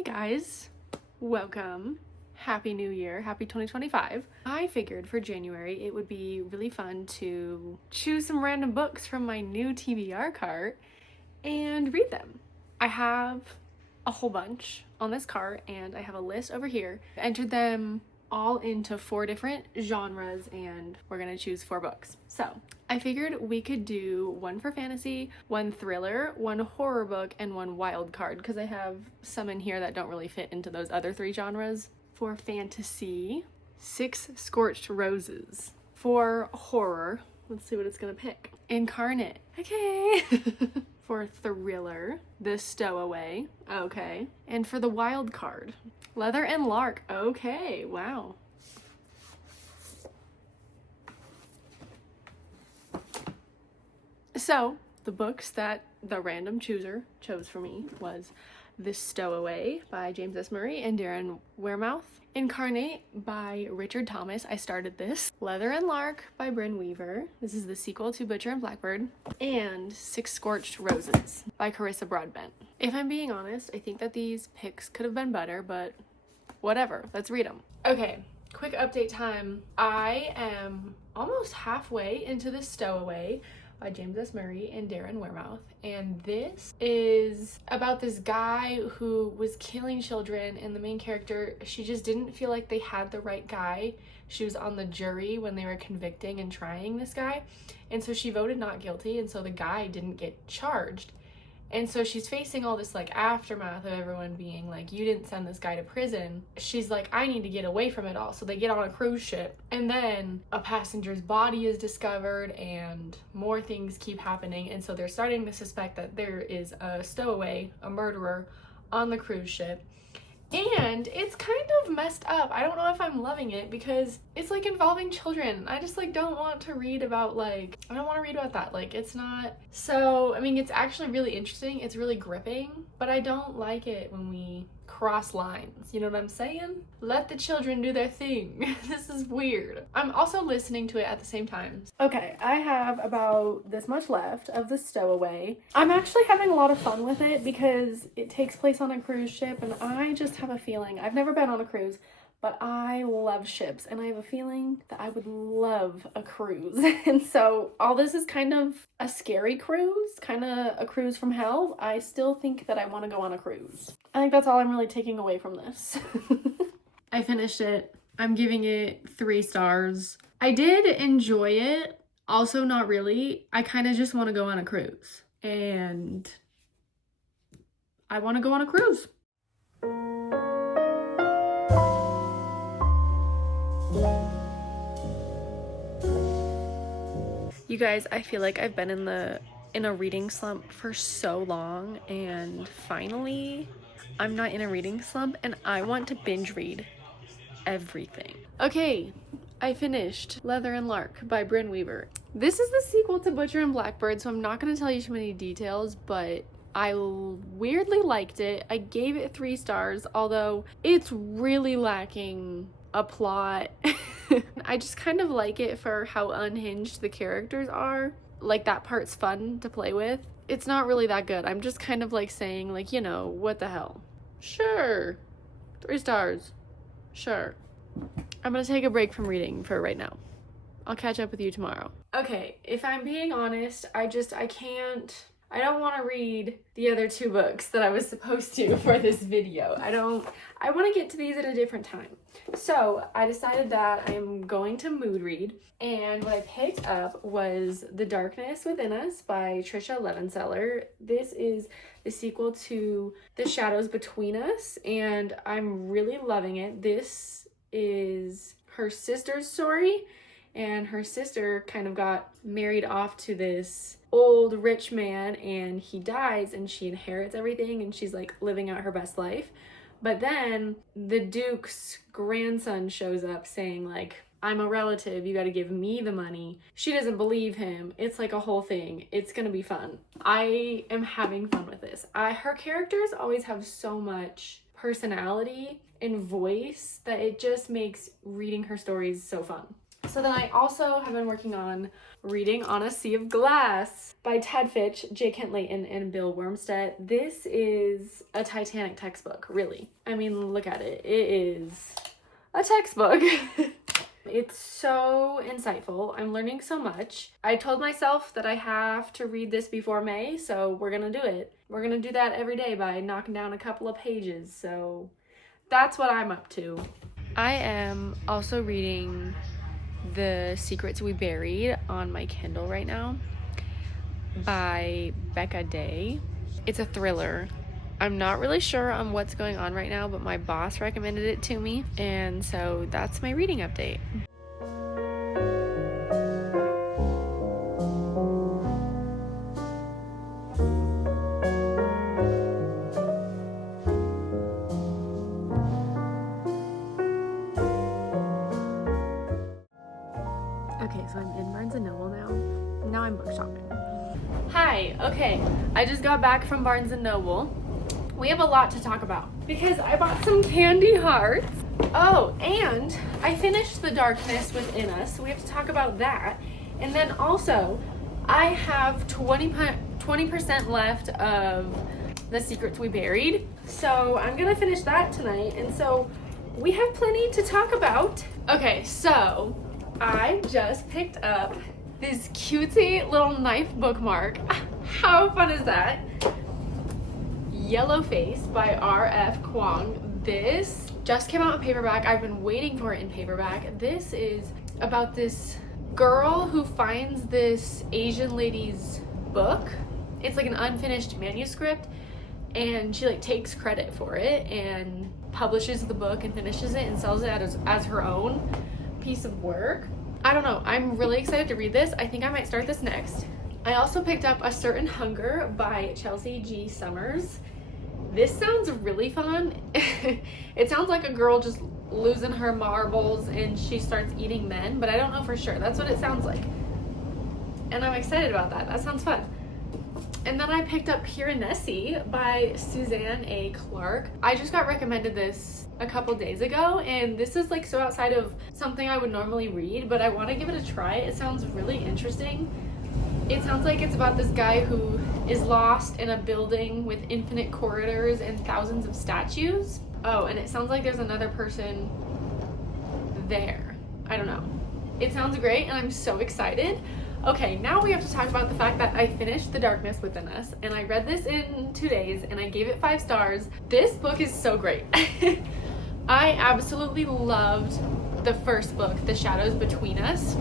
Hey guys, welcome. Happy New Year, happy 2025. I figured for January it would be really fun to choose some random books from my new TBR cart and read them. I have a whole bunch on this cart and I have a list over here. I entered them all into 4 different genres and we're gonna choose 4 books. So I figured we could do 1 for fantasy, 1 thriller, 1 horror book, and 1 wild card because I have some in here that don't really fit into those other 3 genres. For fantasy, 6 Scorched Roses. For horror, let's see what it's gonna pick. Incarnate. Okay. For thriller, The Stowaway. Okay. And for the wild card, Leather and Lark. Okay, wow. So, the books that the random chooser chose for me was The Stowaway by James S. Murray and Darren Wearmouth. Incarnate by Richard Thomas. I started this. Leather and Lark by Bryn Weaver. This is the sequel to Butcher and Blackbird. And 6 Scorched Roses by Carissa Broadbent. If I'm being honest, I think that these picks could have been better, but whatever. Let's read them. Okay, quick update time. I am almost halfway into The Stowaway by James S. Murray and Darren Wearmouth. And this is about this guy who was killing children, and the main character, she just didn't feel like they had the right guy. She was on the jury when they were convicting and trying this guy, and so she voted not guilty, and so the guy didn't get charged. And so she's facing all this like aftermath of everyone being like, you didn't send this guy to prison. She's like, I need to get away from it all. So they get on a cruise ship and then a passenger's body is discovered and more things keep happening. And so they're starting to suspect that there is a stowaway, a murderer on the cruise ship. And it's kind of messed up. I don't know if I'm loving it because it's like involving children. I just like don't want to read about I don't want to read about that. Like it's not, so I mean it's actually really interesting. It's really gripping, but I don't like it when we cross lines. You know what I'm saying? Let the children do their thing. This is weird. I'm also listening to it at the same time. Okay, I have about this much left of The Stowaway. I'm actually having a lot of fun with it because it takes place on a cruise ship and I just have a feeling, I've never been on a cruise, but I love ships and I have a feeling that I would love a cruise. And so all this is kind of a scary cruise, kind of a cruise from hell. I still think that I want to go on a cruise. I think that's all I'm really taking away from this. I finished it. I'm giving it 3 stars. I did enjoy it. Also not really. I kind of just want to go on a cruise. And I want to go on a cruise. You guys, I feel like I've been in a reading slump for so long, and finally I'm not in a reading slump and I want to binge read everything. Okay, I finished Leather and Lark by Bryn Weaver. This is the sequel to Butcher and Blackbird, so I'm not going to tell you too many details, but I weirdly liked it. I gave it 3 stars, although it's really lacking a plot. I just kind of like it for how unhinged the characters are. Like that part's fun to play with. It's not really that good. I'm just kind of like saying like, you know, what the hell. Sure. 3 stars. Sure. I'm gonna take a break from reading for right now. I'll catch up with you tomorrow. Okay, if I'm being honest, I don't want to read the other 2 books that I was supposed to for this video. I want to get to these at a different time. So I decided that I'm going to mood read, and what I picked up was The Darkness Within Us by Trisha Levenseller. This is the sequel to The Shadows Between Us, and I'm really loving it. This is her sister's story, and her sister kind of got married off to this old rich man, and he dies and she inherits everything and she's like living out her best life. But then the Duke's grandson shows up saying like, I'm a relative, you gotta give me the money. She doesn't believe him. It's like a whole thing. It's gonna be fun. I am having fun with this. Her characters always have so much personality and voice that it just makes reading her stories so fun. So then I also have been working on Reading on a Sea of Glass by Ted Fitch, J. Kent Layton, and Bill Wormstead. This is a Titanic textbook, really. I mean, look at it. It is a textbook. It's so insightful. I'm learning so much. I told myself that I have to read this before May, so we're gonna do it. We're gonna do that every day by knocking down a couple of pages, so that's what I'm up to. I am also reading The Secrets We Buried on my Kindle right now by Becca Day. It's a thriller. I'm not really sure on what's going on right now, but my boss recommended it to me, and so that's my reading update. Okay, so I'm in Barnes & Noble now. Now I'm book shopping. Hi, okay, I just got back from Barnes & Noble. We have a lot to talk about because I bought some candy hearts. Oh, and I finished The Darkness Within Us, so we have to talk about that. And then also, I have 20% left of The Secrets We Buried, so I'm gonna finish that tonight, and so we have plenty to talk about. Okay, so I just picked up this cutesy little knife bookmark. How fun is that? Yellow Face by R.F. Kuang. This just came out in paperback. I've been waiting for it in paperback. This is about this girl who finds this Asian lady's book. It's like an unfinished manuscript, and she like takes credit for it and publishes the book and finishes it and sells it as her own piece of work. I don't know. I'm really excited to read this. I think I might start this next. I also picked up A Certain Hunger by Chelsea G. Summers. This sounds really fun. It sounds like a girl just losing her marbles and she starts eating men, but I don't know for sure. That's what it sounds like. And I'm excited about that. That sounds fun. And then I picked up Piranesi by Suzanne A. Clark. I just got recommended this a couple days ago, and this is like so outside of something I would normally read, but I want to give it a try. It sounds really interesting. It sounds like it's about this guy who is lost in a building with infinite corridors and thousands of statues. Oh, and it sounds like there's another person there. I don't know. It sounds great, and I'm so excited. Okay, now we have to talk about the fact that I finished The Darkness Within Us, and I read this in 2 days, and I gave it 5 stars. This book is so great. I absolutely loved the first book, The Shadows Between Us.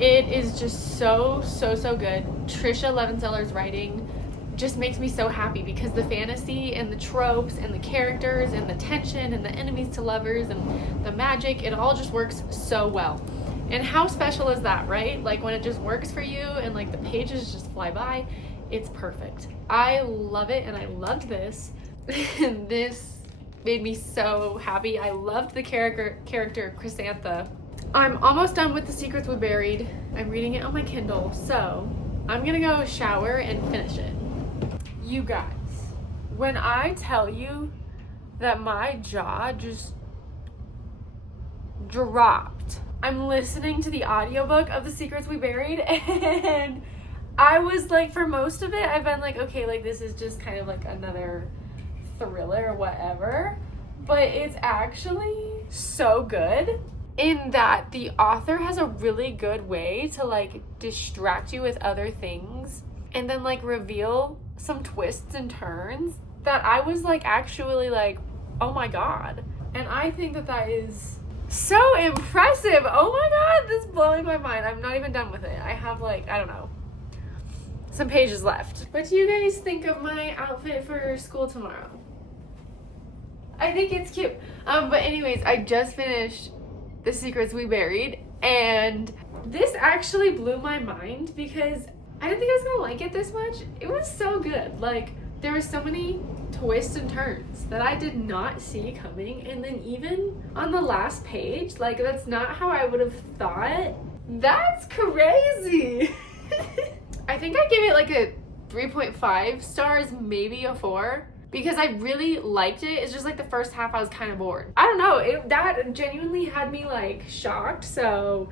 It is just so good. Trisha Levenseller's writing just makes me so happy because the fantasy and the tropes and the characters and the tension and the enemies to lovers and the magic, it all just works so well. And how special is that, right? Like when it just works for you and like the pages just fly by, it's perfect. I love it, and I loved this. This made me so happy. I loved the character Chrysantha. I'm almost done with The Secrets We Buried. I'm reading it on my Kindle, so I'm gonna go shower and finish it. You guys, when I tell you that my jaw just dropped, I'm listening to the audiobook of The Secrets We Buried, and I was like, for most of it, I've been like, okay, like this is just kind of like another thriller or whatever, but it's actually so good in that the author has a really good way to like distract you with other things and then like reveal some twists and turns that I was like actually like, oh my god. And I think that that is so impressive. Oh my god, this is blowing my mind. I'm not even done with it. I have like, I don't know, some pages left. What do you guys think of my outfit for school tomorrow? I think it's cute. But anyways, I just finished The Secrets We Buried, and this actually blew my mind because I didn't think I was gonna like it this much. It was so good. Like, there were so many twists and turns that I did not see coming, and then even on the last page, like, that's not how I would have thought. That's crazy. I think I gave it like a 3.5 stars, maybe a 4. Because I really liked it. It's just like the first half I was kind of bored. I don't know, that genuinely had me like shocked. So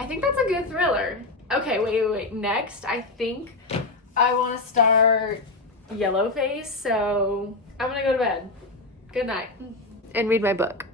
I think that's a good thriller. Okay, wait. Next, I think I want to start Yellowface, so I'm gonna go to bed. Good night. And read my book.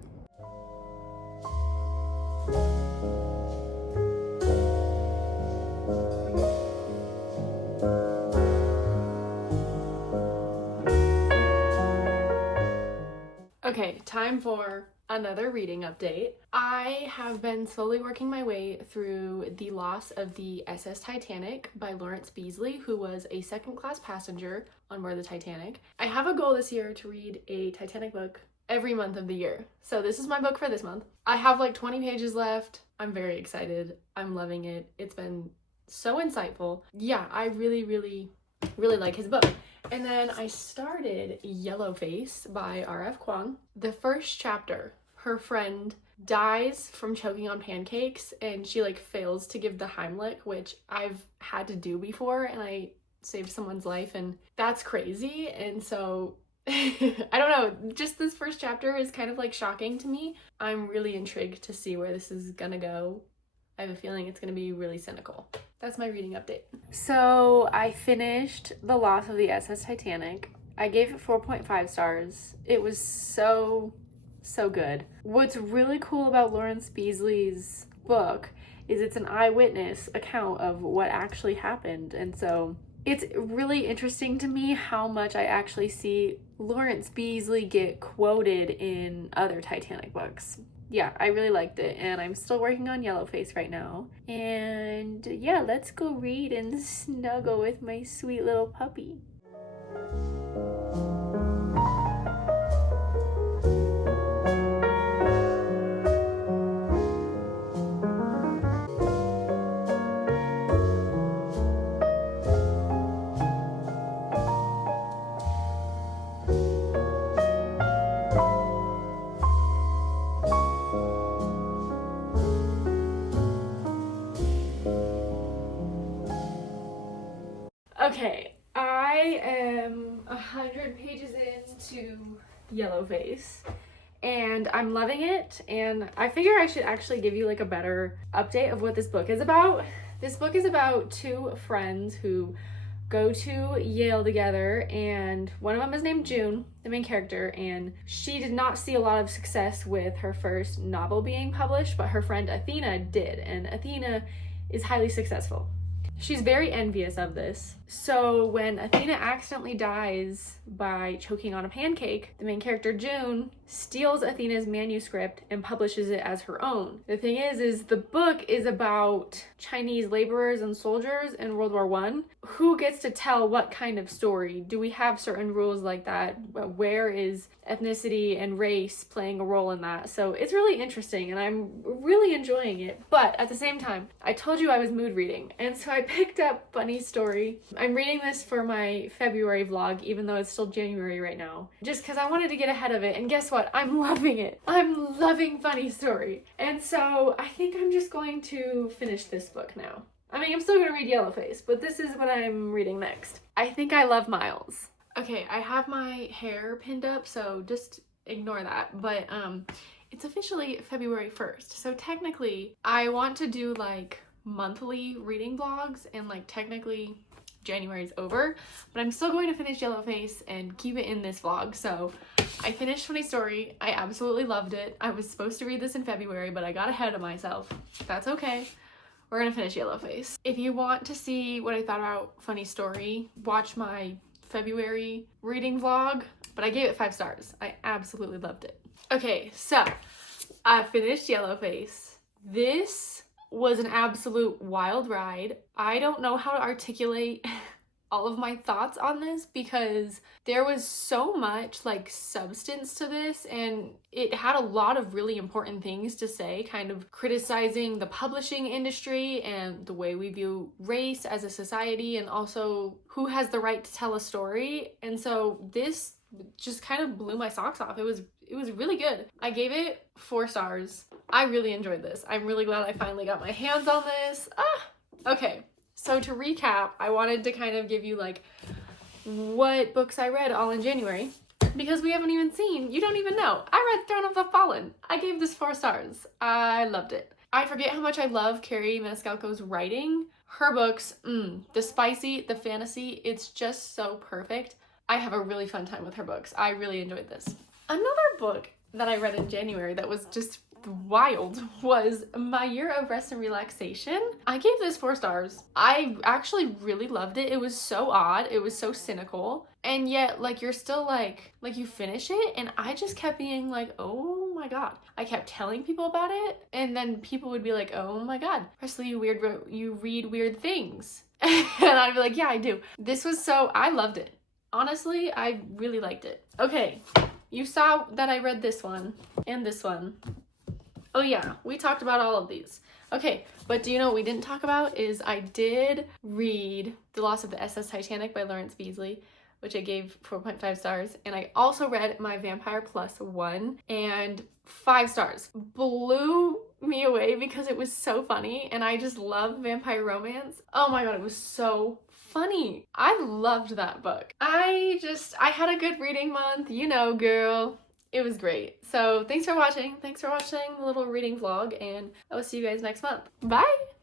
Okay, time for another reading update. I have been slowly working my way through The Loss of the SS Titanic by Lawrence Beesley, who was a second-class passenger on board the Titanic. I have a goal this year to read a Titanic book every month of the year. So this is my book for this month. I have like 20 pages left. I'm very excited. I'm loving it. It's been so insightful. Yeah, I really like his book. And then I started Yellowface by R.F. Kuang. The first chapter, her friend dies from choking on pancakes and she like fails to give the Heimlich, which I've had to do before, and I saved someone's life, and that's crazy. And so I don't know, just this first chapter is kind of like shocking to me. I'm really intrigued to see where this is gonna go. I have a feeling it's gonna be really cynical. That's my reading update. So I finished The Loss of the SS Titanic. I gave it 4.5 stars. It was so good. What's really cool about Lawrence Beesley's book is it's an eyewitness account of what actually happened. And so it's really interesting to me how much I actually see Lawrence Beesley get quoted in other Titanic books. Yeah, I really liked it, and I'm still working on Yellowface right now. And yeah, let's go read and snuggle with my sweet little puppy. Okay, I am 100 pages into Yellowface, and I'm loving it, and I figure I should actually give you like a better update of what this book is about. This book is about two friends who go to Yale together, and one of them is named June, the main character, and she did not see a lot of success with her first novel being published, but her friend Athena did, and Athena is highly successful. She's very envious of this. So when Athena accidentally dies by choking on a pancake, the main character June steals Athena's manuscript and publishes it as her own. The thing is the book is about Chinese laborers and soldiers in World War I. Who gets to tell what kind of story? Do we have certain rules like that? Where is ethnicity and race playing a role in that? So it's really interesting, and I'm really enjoying it. But at the same time, I told you I was mood reading, and so I picked up Funny Story. I'm reading this for my February vlog, even though it's still January right now, just because I wanted to get ahead of it. And guess what? I'm loving it. I'm loving Funny Story. And so I think I'm just going to finish this book now. I mean, I'm still going to read Yellowface, but this is what I'm reading next. I Think I Love Miles. Okay, I have my hair pinned up, so just ignore that. But it's officially February 1st. So technically, I want to do like monthly reading vlogs, and like technically January's over, but I'm still going to finish Yellowface and keep it in this vlog. So I finished Funny Story. I absolutely loved it. I was supposed to read this in February, but I got ahead of myself. That's okay. We're gonna finish Yellowface. If you want to see what I thought about Funny Story, watch my February reading vlog, but I gave it 5 stars. I absolutely loved it. Okay, so I finished Yellowface. This was an absolute wild ride. I don't know how to articulate all of my thoughts on this because there was so much like substance to this, and it had a lot of really important things to say, kind of criticizing the publishing industry and the way we view race as a society, and also who has the right to tell a story. And so this just kind of blew my socks off. It was really good. I gave it 4 stars. I really enjoyed this. I'm really glad I finally got my hands on this. Okay. So to recap, I wanted to kind of give you like what books I read all in January, because we haven't even seen, you don't even know. I read Throne of the Fallen. I gave this 4 stars. I loved it. I forget how much I love Carrie Maniscalco's writing. Her books, the spicy, the fantasy, it's just so perfect. I have a really fun time with her books. I really enjoyed this. Another book that I read in January that was just wild was My Year of Rest and Relaxation. I gave this 4 stars. I actually really loved it. It was so odd. It was so cynical. And yet, like, you're still like you finish it, and I just kept being like, oh my god. I kept telling people about it, and then people would be like, oh my god, Presley, you read weird things. And I'd be like, yeah, I do. This was I loved it. Honestly, I really liked it. Okay, you saw that I read this one and this one. Oh yeah, we talked about all of these. Okay, but do you know what we didn't talk about is I did read The Loss of the SS Titanic by Lawrence Beasley, which I gave 4.5 stars, and I also read My Vampire Plus One, and 5 stars. Blew me away because it was so funny, and I just love vampire romance. Oh my god, it was so funny. I loved that book. I had a good reading month, you know, girl. It was great. So thanks for watching. Thanks for watching the little reading vlog, and I will see you guys next month. Bye!